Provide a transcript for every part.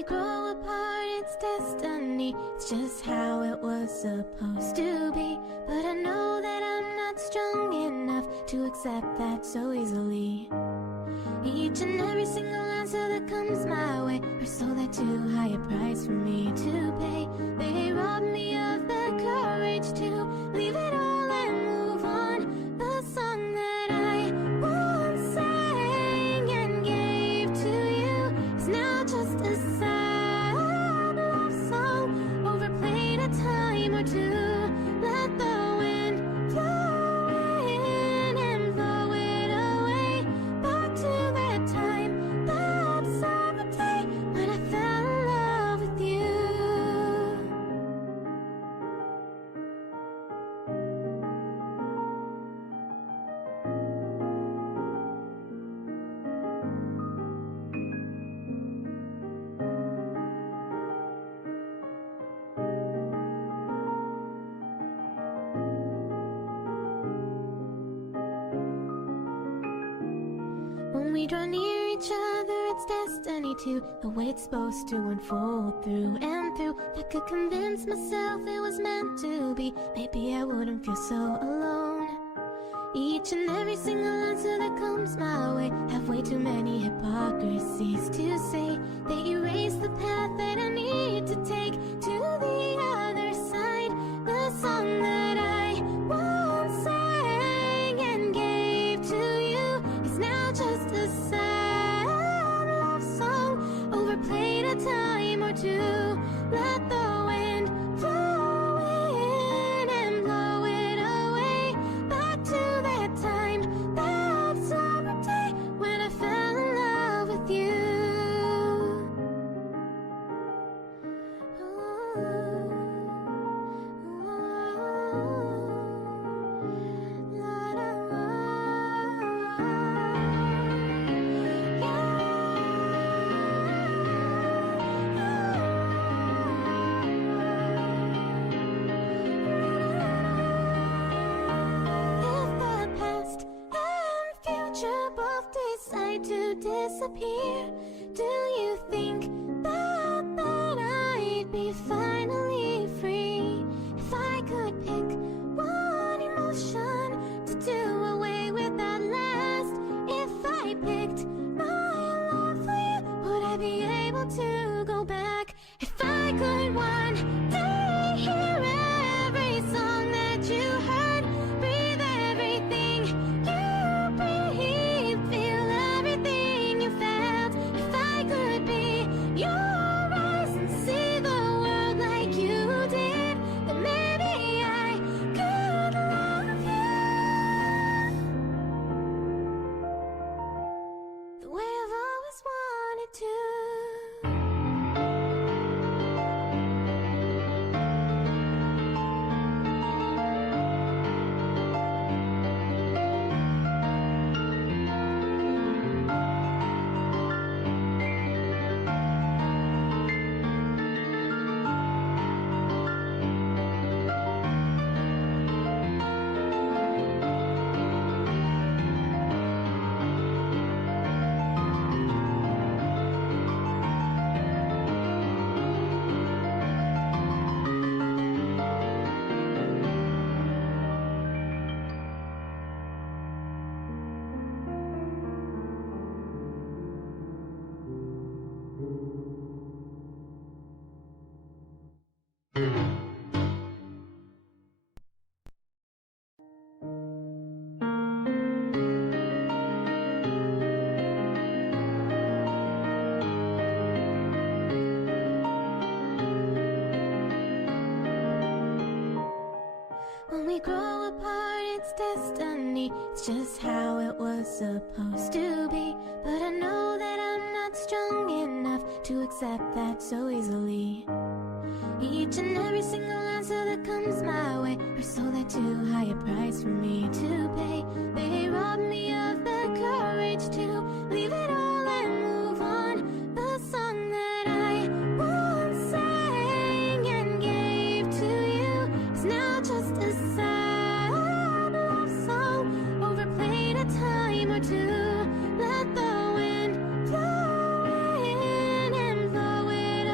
we grow apart, it's destiny. It's just how it was supposed to be. But I know that I'm not strong enough to accept that so easily. Each and every single answer that comes my way are so that too high a price for me to pay. They rob me of the courage to leave it all and move on. The song that I once sang and gave to you is now just a sad love song, overplayed a time or two. Let the wind blow in and blow it away, back to that time, that summer day when I fell in love with you. When we draw near each other, it's destiny too. The way it's supposed to unfold through and through. If I could convince myself it was meant to be, maybe I wouldn't feel so alone. Each and every single answer that comes my way have way too many hypocrisies to say. They erase the path that I need to take to the other side. The song that I once sang and gave to you is now just a sad love song, overplayed a time or two. Let the wind blow in and blow it away, back to that time, that summer day when I fell in love with you. To disappear, do you think that I'd be finally free if I could pick one emotion to do away with that last? If I picked my love for you, would I be able to go back? If I could one day hear every song that you heard, breathe everything you breathe, feel everything you felt. If I could be your eyes and see the world like you did, then maybe I could love you the way I've always wanted to. When we grow apart, it's destiny. It's just how it was supposed to be. But I know that I'm not strong enough to accept that so easily. Each and every single answer that comes my way are so that too high a price for me to pay. They rob me of the courage to leave it all and move on. The song that I once sang and gave to you is now just a sad love song, overplayed a time or two. Let the wind blow in and blow it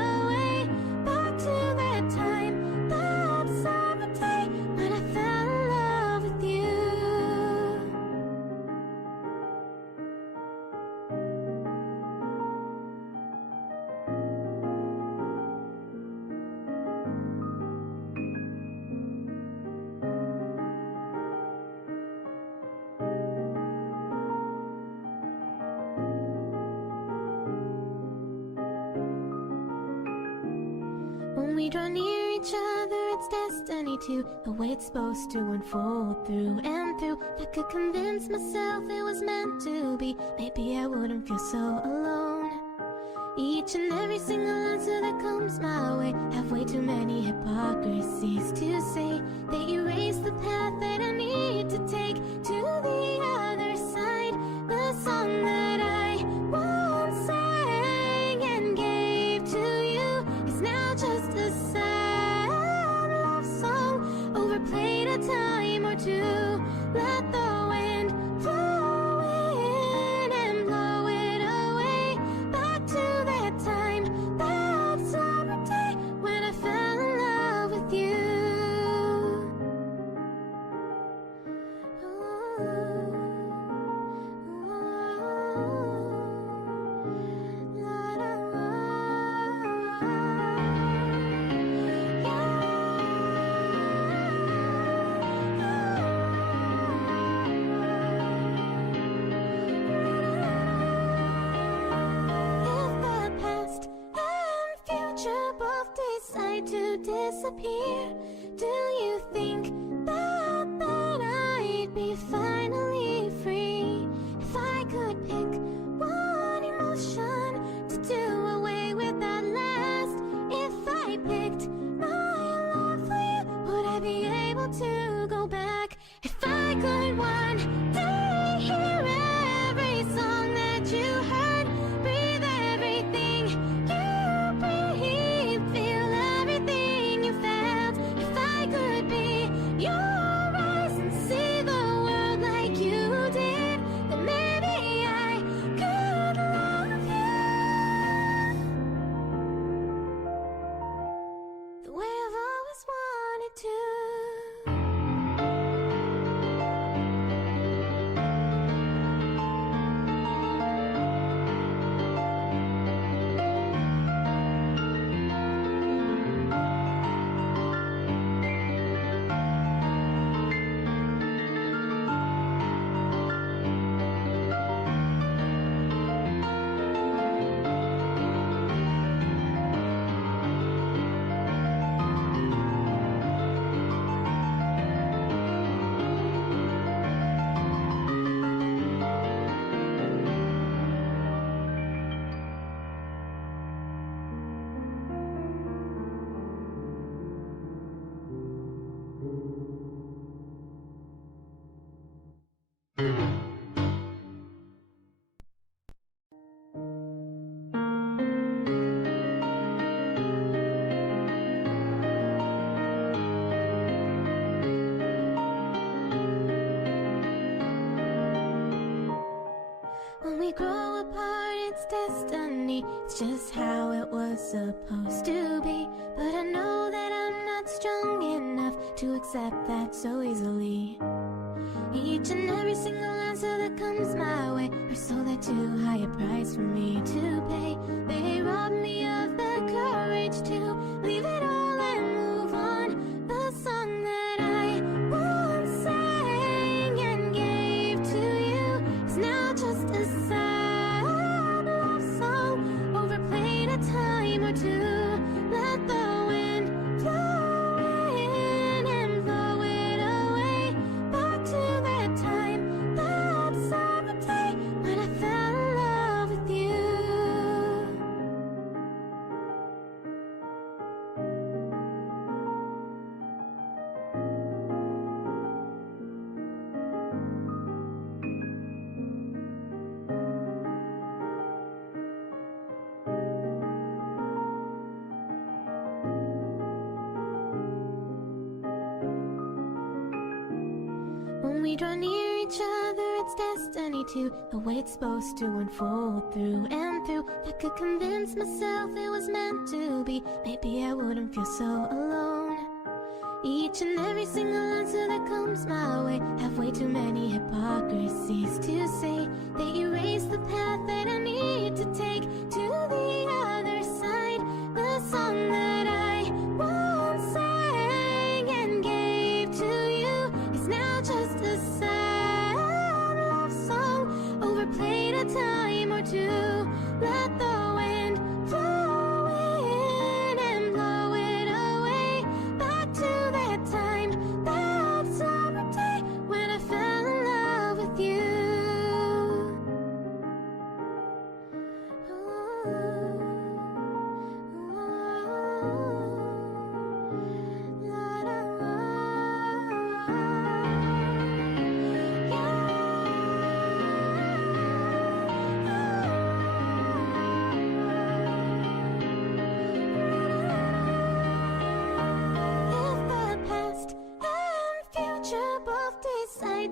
we draw near each other, it's destiny too, the way it's supposed to unfold through and through. If I could convince myself it was meant to be, maybe I wouldn't feel so alone. Each and every single answer that comes my way have way too many hypocrisies to say. They erase the path that I need to take to the other side. The song that I once sang and gave to you is now just a sad love song, overplayed a time or two. Let the wind blow in and blow it away, back to that time, that summer day when I fell in love with you. To disappear, do you think that I'd be finally free if I could pick one emotion to do away with that last? If I picked my love for you, would I be able to go back? If I could one day hear every song that you heard, breathe everything you breathe, feel everything you felt. If I could be your eyes and see the world like you did, then maybe I could love you the way I've always wanted to. When we grow apart, it's destiny. It's just how it was supposed to be. But I know that I'm not strong enough to accept that so easily. Each and every single answer that comes my way are so that too high a price for me to pay. They rob me of the courage to leave it all and move on. The song that I once sang and gave to you is now just a sad love song, overplayed a time or two. Let the wind blow in and blow it away, back to that time, that summer day when I fell in love with you. When we draw near each other, it's destiny too, the way it's supposed to unfold through and through. If I could convince myself it was meant to be, maybe I wouldn't feel so alone. Each and every single answer that comes my way have way too many hypocrisies to say. They erase the path that I need to take to the other side. The song that I once sang and gave to you is now just a sad love song, overplayed a time or two. Let the wind blow in and blow it away.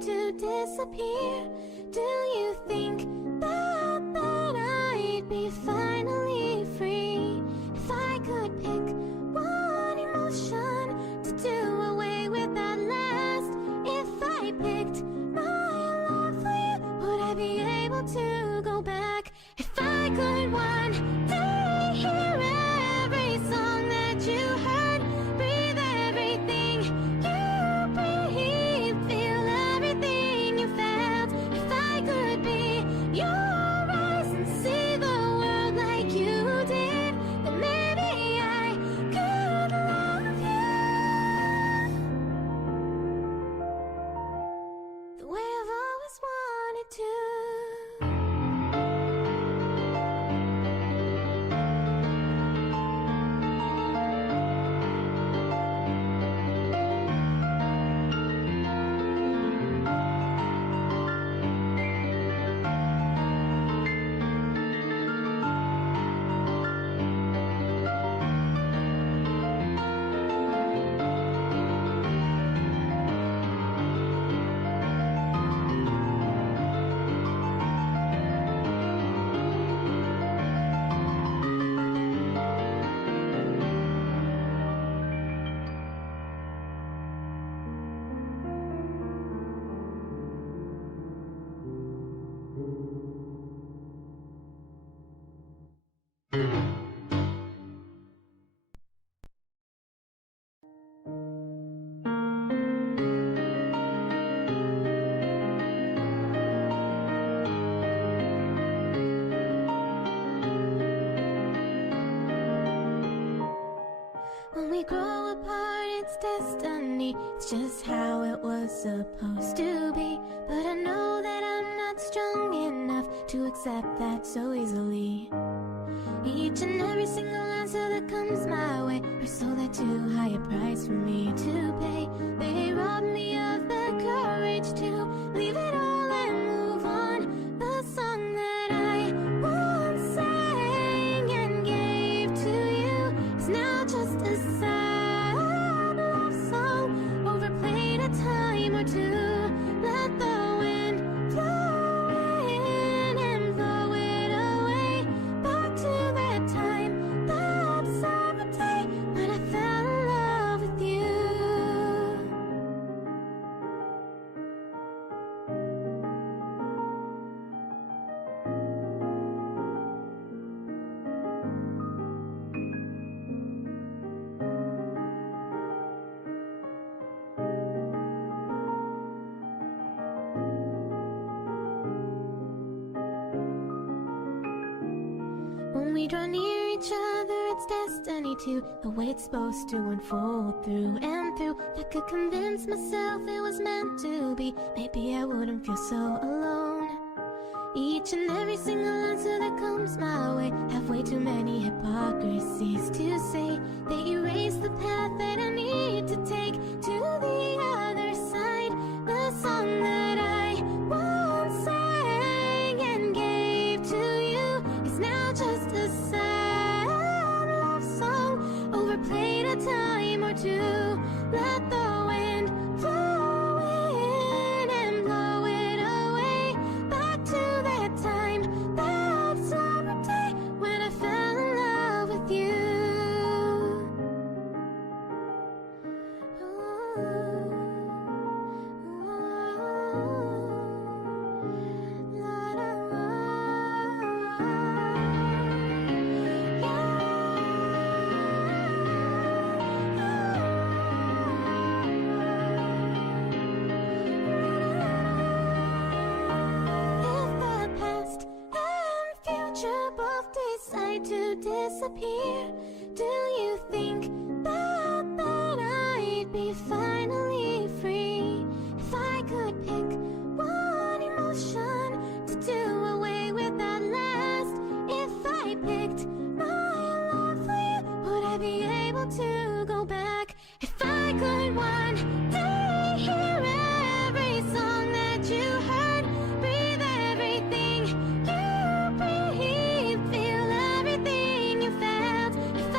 to disappear. Do you think that I'd be finally free if I could pick one emotion to do away with that last? If I picked my love for you, would I be able to go back? If I could one day hear every song that you heard, breathe everything you breathe, feel everything you felt. If I could be your eyes and see the world like you did, then maybe I could love you the way I've always wanted to. When we grow apart, it's destiny. It's just how it was supposed to be. But I know that I'm not strong enough to accept that so easily. Each and every single answer that comes my way are sold at too high a price for me to pay. They rob me of the courage to leave it all and move on. The song that I once sang and gave to you is now just a sad love song, overplayed a time or two. Let the wind blow in and blow it away, back to that time, that summer day when I fell in love with you. When we draw near each other, it's destiny too, the way it's supposed to unfold through and through. If I could convince myself it was meant to be, maybe I wouldn't feel so alone. Each and every single answer that comes my way have way too many hypocrisies to say. They erase the path that I need to take to the other side. The song that I once sang and gave to you is now just a sad love song, overplayed a time or two. Let the wind blow in and blow it away, back to that time, that summer day when I fell in love with you. To disappear, do you think that I'd be finally free if I could pick one emotion to do away with that last? If I picked my love for you, would I be able to go back? If I could one day hear every song that you heard, breathe everything you breathe, feel everything you felt.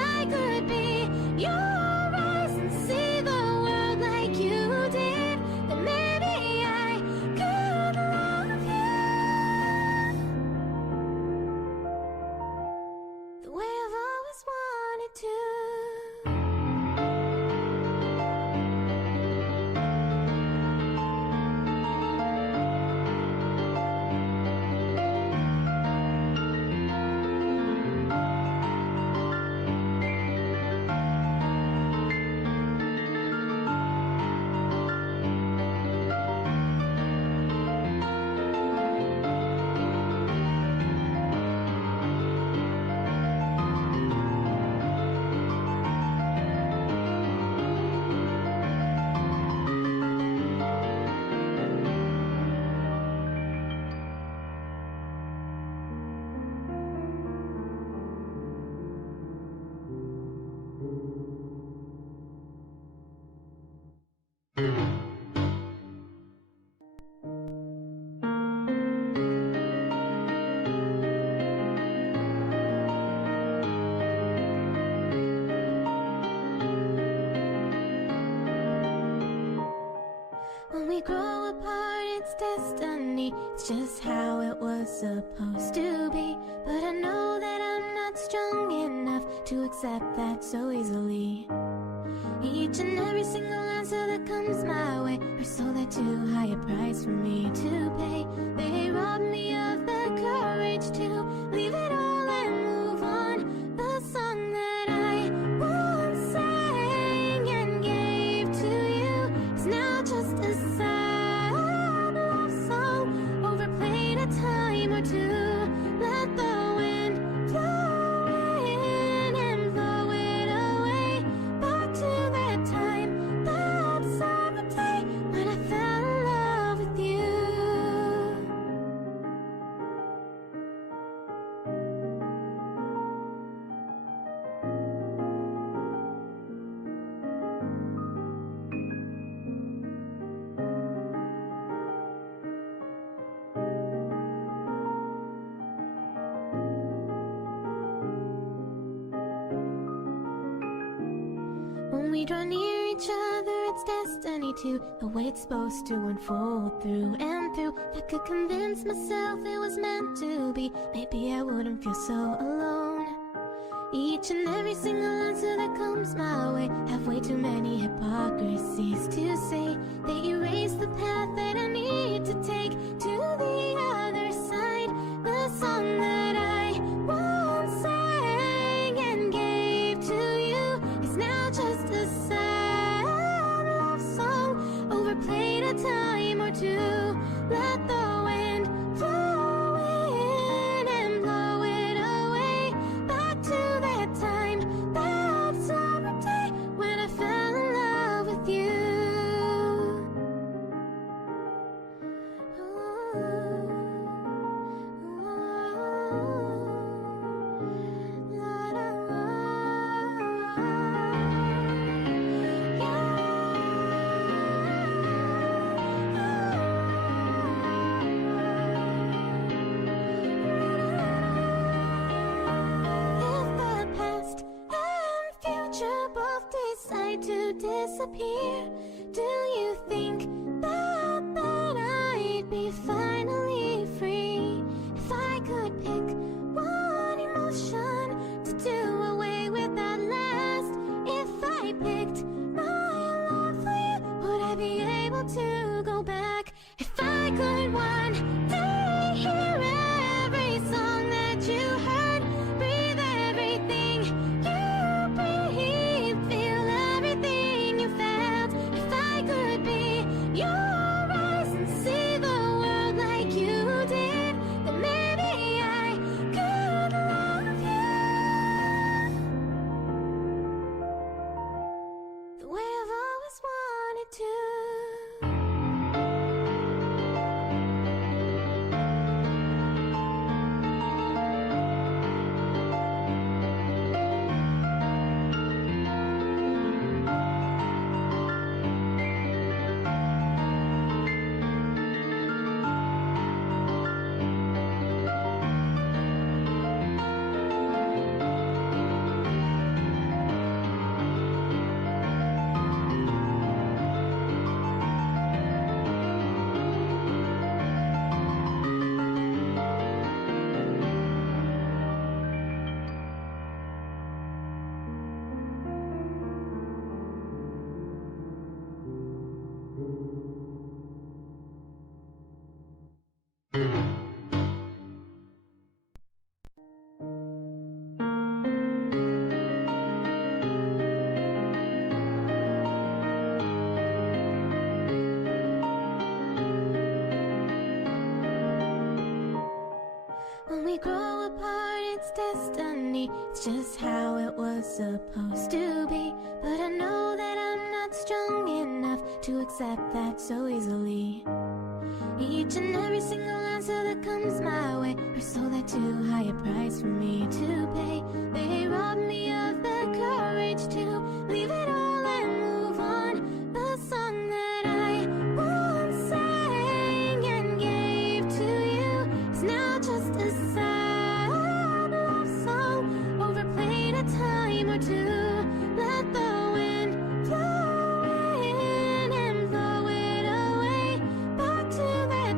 destiny. It's just how it was supposed to be. But I know that I'm not strong enough to accept that so easily. Each and every single answer that comes my way are so that too high a price for me to pay. They rob me of the courage to leave it all and move on. The song that I once sang and gave to you is now just a sad love song, overplayed a time or two. Let the wind blow in and blow it away, back to that time, that summer day when I fell in love with you. When we draw near each other, it's destiny too. The way it's supposed to unfold through and through. If I could convince myself it was meant to be, maybe I wouldn't feel so alone. Each and every single answer that comes my way have way too many hypocrisies to say. They erase the path that I need to take to the other side. The song that I once sang and gave to you is now just a sad love song, overplayed a time or two. Let the wind blow in and blow it away, back to that time, that summer day when I fell in love with you. To disappear, do you think that I'd be finally free if I could pick one emotion to do away with that last? If I picked my love for you, would I be able to go back? If I could one day hear every song that you heard, breathe everything you breathe, feel everything you felt. If I could be your eyes and see the world like you did, then maybe I could love you the way I've always wanted to. When we grow apart, it's destiny. It's just how it was supposed to be. But I know that I'm not strong enough to accept that so easily. Each and every single answer that comes my way are so that too high a price for me to pay. They rob me of the courage to leave it all and move on. The song that I once sang and gave to you is now just a sad love song, overplayed a time or two. Let the wind blow in and blow it away, back to that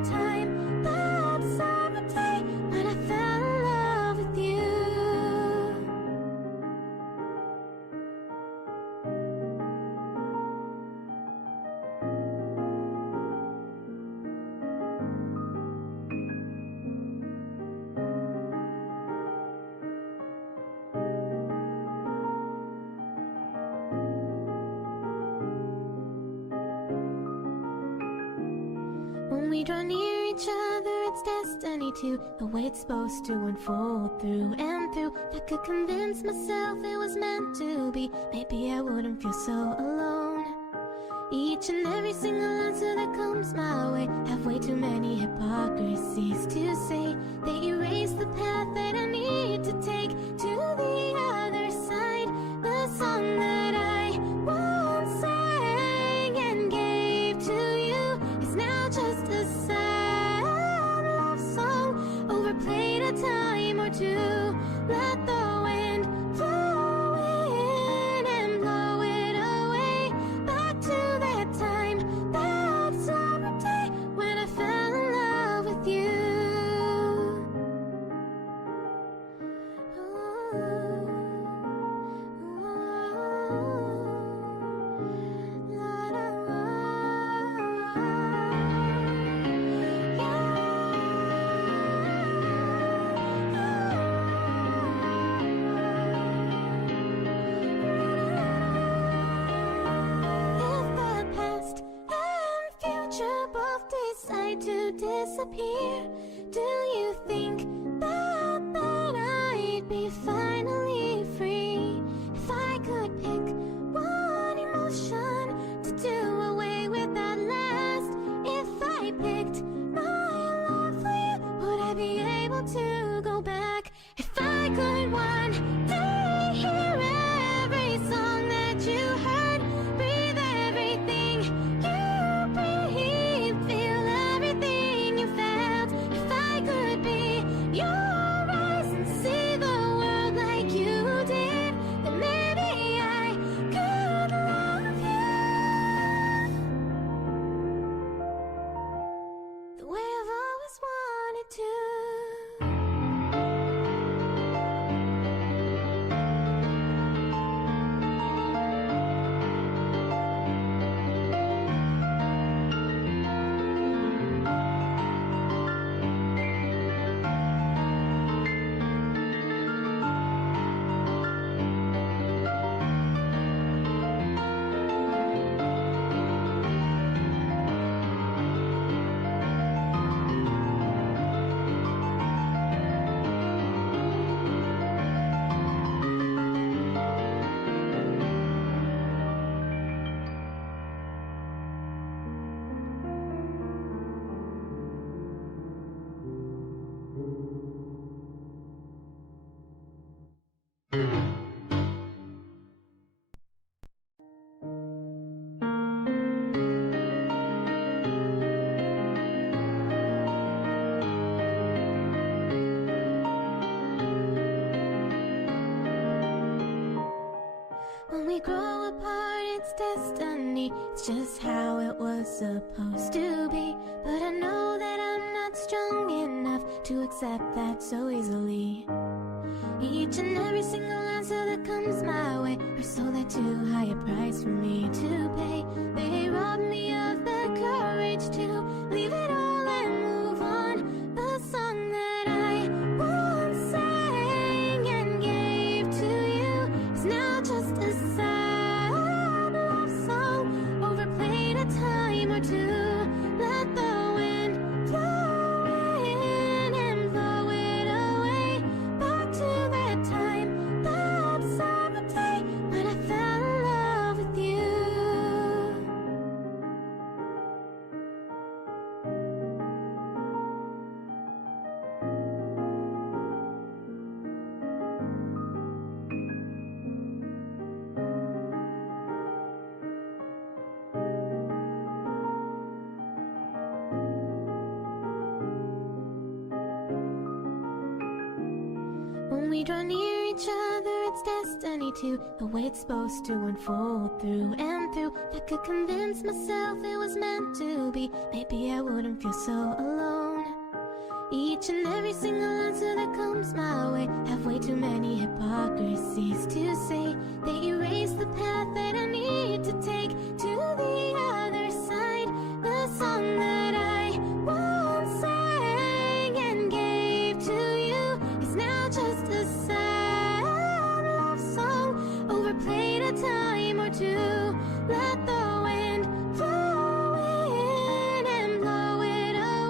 we draw near each other, it's destiny too. The way it's supposed to unfold through and through. If I could convince myself it was meant to be, maybe I wouldn't feel so alone. Each and every single answer that comes my way have way too many hypocrisies to say. They erase the path that I need to take to the other side. The song that I once sang and gave to you is now just a sad love song, overplayed a time or two. Let the wind blow in and blow it away, back to that time, that summer day when I fell in love with you. To disappear, do you think that I'd be finally free if I could pick one emotion to do away with that last? If I picked my love for you, would I be able to go back? If I could one day hear every song that you heard, breathe everything you breathe, feel everything you felt. If I could be your eyes and see the world like you did, then maybe I could love you the way I've always wanted to. When we grow apart, it's destiny. It's just how it was supposed to be. But I know that I'm not strong enough to accept that so easily. Each and every single answer that comes my way are so that too high a price for me to pay. They rob me of the courage to leave it all and move on. The song that I once sang and gave to you is now just a sad love song, overplayed a time or two. Let the wind blow in and blow it away, back to that time, that summer day when I fell in love with you. When we draw near each other, it's destiny too. The way it's supposed to unfold through and through. If I could convince myself it was meant to be, maybe I wouldn't feel so alone. Each and every single answer that comes my way have way too many hypocrisies to say. They erase the path that I need to take to the other side. The song that I once sang and gave to you is now just a sad love song, overplayed a time or two. Let the wind blow in and blow it away.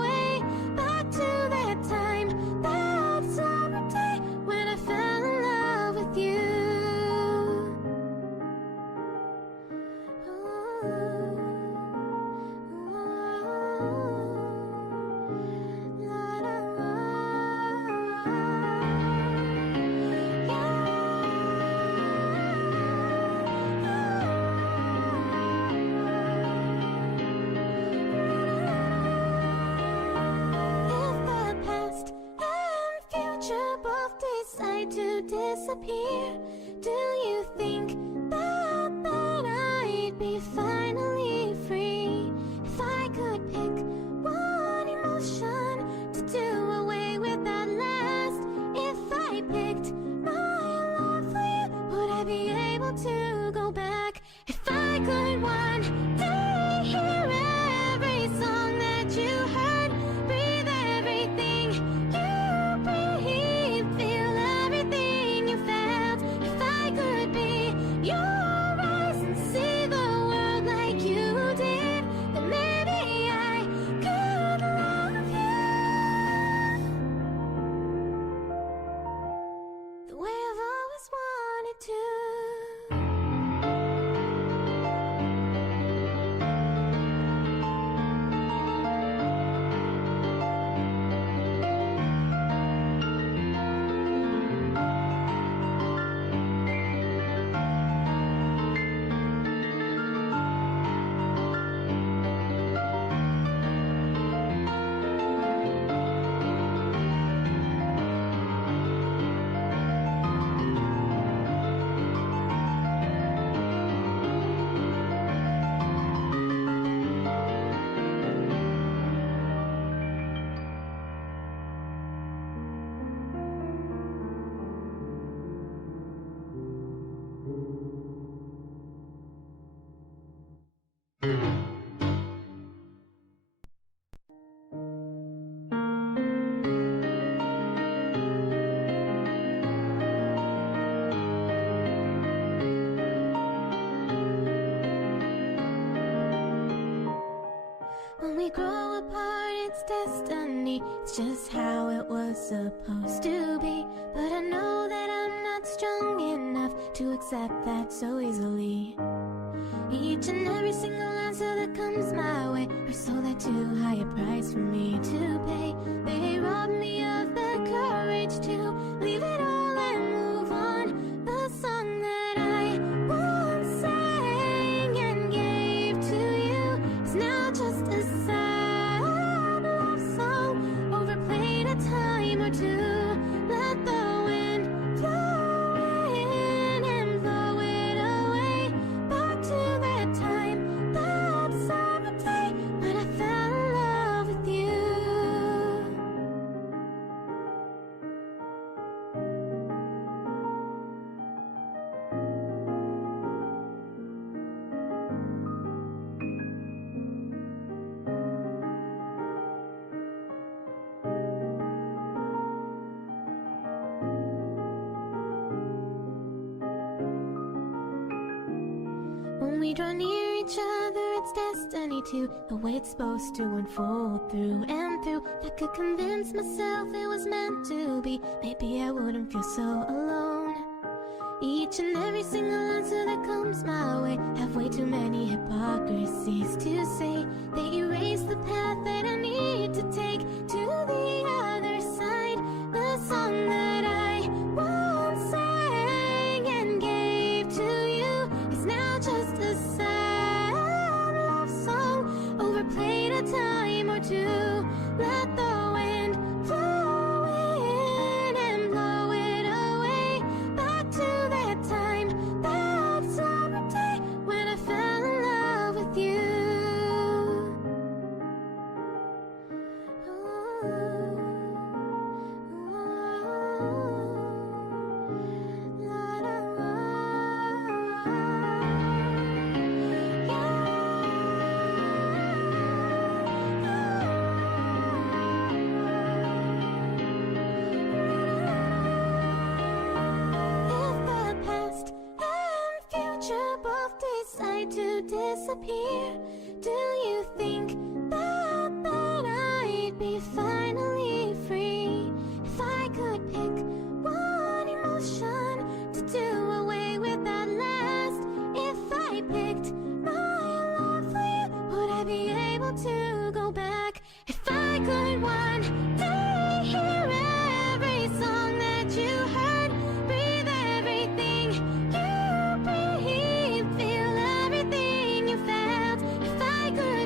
start to disappear? Do you think that I'd be finally free if I could pick one emotion to do away with that last? If I picked my love for you, would I be able to go back? If I could one day hear every song that you heard, breathe everything you breathe, feel everything you felt. If I could be your eyes and see the world like you did, then maybe I could love you the way I've always wanted to. When we grow apart, it's destiny. It's just how it was supposed to be. But I know that I'm not strong enough to accept that so easily. Each and every single answer that comes my way, or so they're too high a price for me to pay. They rob me of the courage to leave it all and move on. The song that I once sang and gave to you is now just a sad love song, overplayed a time or two. Let the wind blow in and blow it away, back to that time, that summer day when I fell in love with you. When we draw near each other, it's destiny too, the way it's supposed to unfold through and through. If I could convince myself it was meant to be, maybe I wouldn't feel so alone. Each and every single answer that comes my way have way too many hypocrisies to say. They erase the path that I need to take to the other side. The song that I once sang and gave to you is now just a sad love song, overplayed a time or two. Let the wind blow in and blow it away, back to that time, that summer day when I fell in love with you. To disappear, do you think that I'd be finally free if I could pick one emotion to do away with that last? If I picked my love for you, would I be able to go back? If I could one day hear every song that you heard, breathe everything you breathe, feel everything you felt. If I could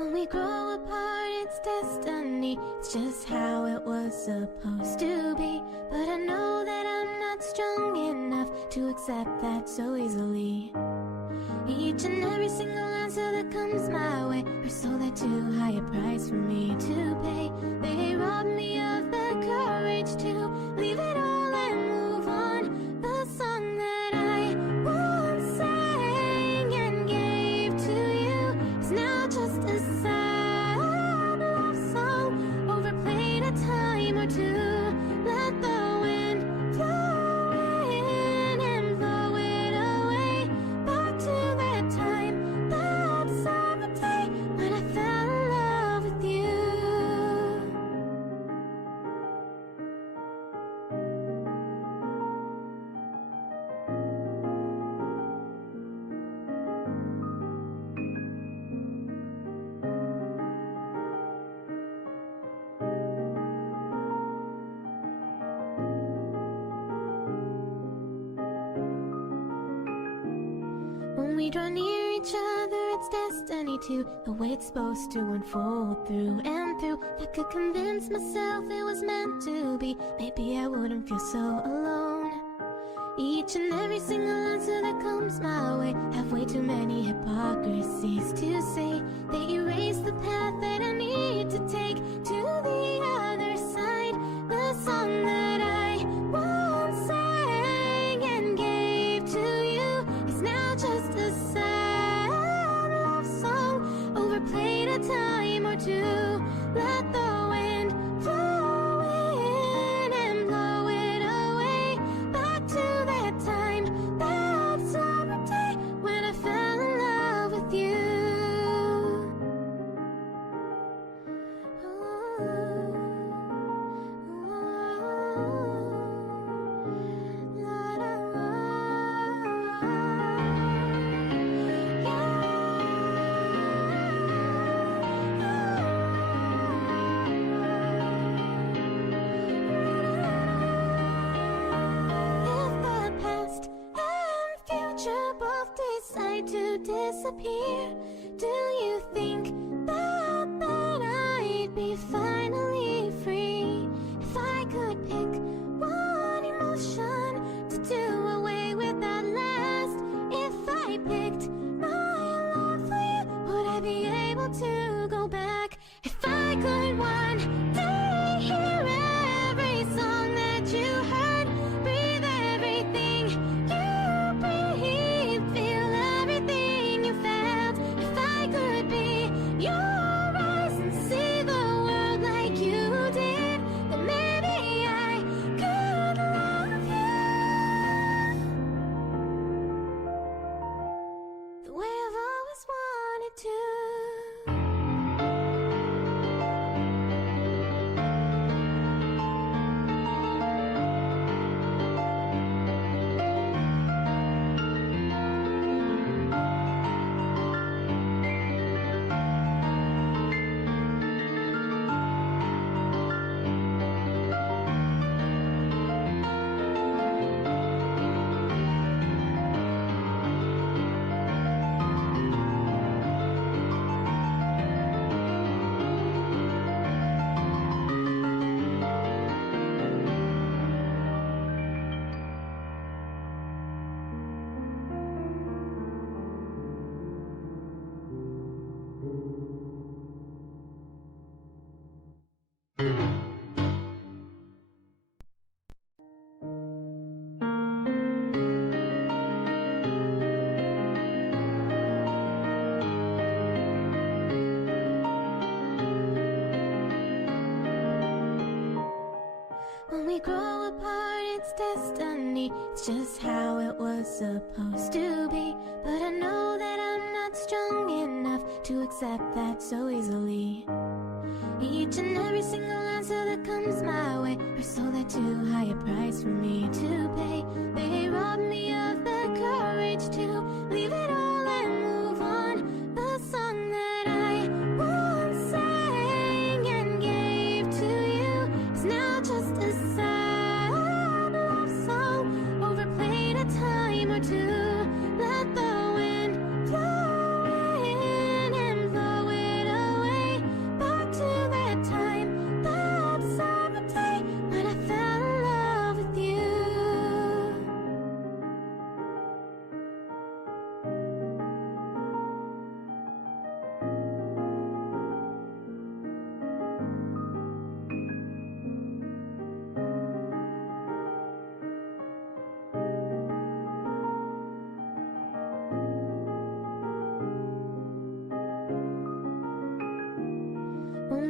When we grow apart, it's destiny. It's just how it was supposed to be. But I know that I'm not strong enough to accept that so easily. Each and every single answer that comes my way are so that too high a price for me to pay. They rob me of the courage to leave it all and move on. The song that I once sang and gave to you is now just a sad love song, overplayed a time or two. Let the wind blow in and blow it away, back to that time, that summer day when I fell in love with you. When we draw near each other, it's destiny too. The way it's supposed to unfold through and through. If I could convince myself it was meant to be, maybe I wouldn't feel so alone. Each and every single answer that comes my way have way too many hypocrisies to say. They erase the path that I need to take to the other side. The song that I once sang and gave to you is now just a sad love song, overplayed a time or two. Let the wind blow in and blow it away, back to that time, that summer day when I fell in love with you. Decide to disappear, do you think that I'd be finally free if I could pick one emotion to do away with that last? If I picked my love for you, would I be able to go back? If I could one day hear every song that you heard, breathe everything you breathe, feel everything you felt. If I could be your eyes and see the world like you did, then maybe I could love you the way I've always wanted to. When we grow apart, it's destiny. It's just how it was supposed to be. But I know that I'm not strong enough to accept that so easily. Each and every single answer that comes my way are so that too high a price for me to pay. They rob me of the courage to leave it all and move on. The song that I once sang and gave to you is now just a sad love song, overplayed a time or two. Let the wind blow in and blow it away.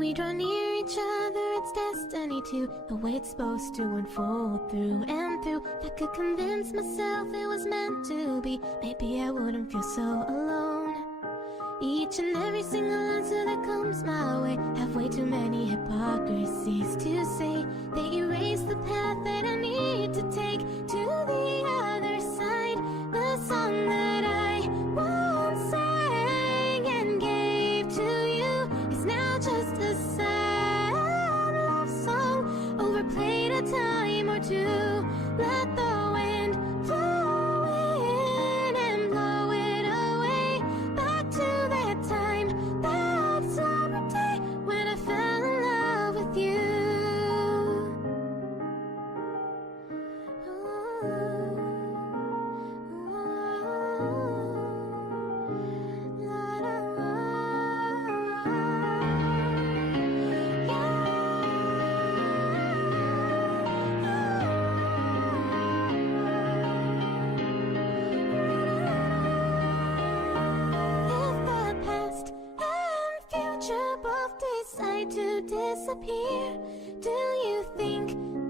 we draw near each other, it's destiny too, the way it's supposed to unfold through and through. If I could convince myself it was meant to be, maybe I wouldn't feel so alone. Each and every single answer that comes my way have way too many hypocrisies to say. They erase the path that I need to take to the other side. The song that I once sang and gave to you is now just a sad love song, overplayed a time or two. Let the wind blow in and blow it away, back to that time, that summer day when I fell in love with you. Both decide to disappear, do you think